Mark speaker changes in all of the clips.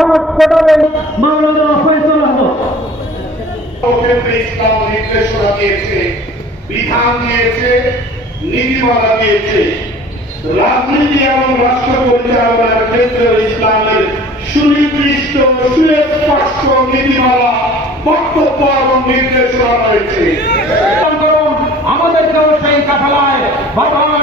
Speaker 1: প্রধান কোটালেন মাওলানা ফয়সল আহমদ। ইসলাম নির্দেশনা দিয়েছে বিধান দিয়েছে নীতিমালা দিয়েছে। রাজনীতি এবং রাষ্ট্র পরিচালনার ক্ষেত্রে ইসলামের সুনির্দিষ্ট সুস্পষ্ট নীতিমালা বক্তব্য এবং নির্দেশনা রয়েছে।
Speaker 2: আমাদের ব্যবসায়ী কাফালায় ভগবান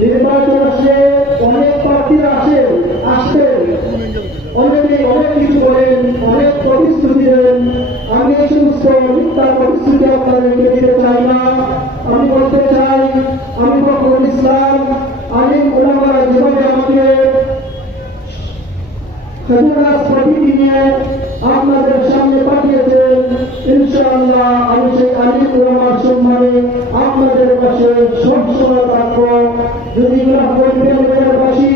Speaker 3: নির্বাচন আসে, অনেক প্রার্থী আসে আসবেন অনেকে অনেক কিছু বলেন, অনেক প্রতিশ্রুতি দেন। আমি এই সমস্ত মিথ্যা প্রতিশ্রুতি আপনাদেরকে দিতে চাই না। আমি বলতে চাই, আমি ফখরুল ইসলাম আমি ওলামারা যেভাবে আমাকে আপনাদের সামনে পাঠিয়েছেন, ইনশাআল্লাহ আমি সেই প্রিয়বাসী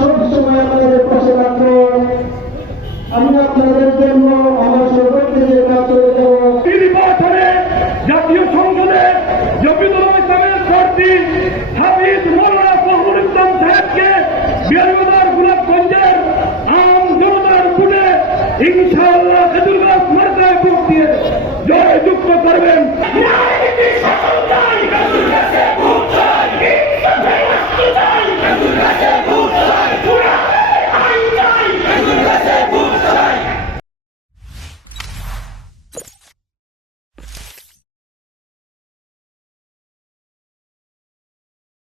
Speaker 3: সব সময় আপনাদের পাশে রাখব আমি আপনাদের জন্য আমার সর্বোচ্চ যে কাজ করে দেব
Speaker 2: তিন বছরে জাতীয় সংসদে জমিদুল ইসলামের প্রার্থী হাফিজ মৌলানা আম জনতার ফুটে ইনশা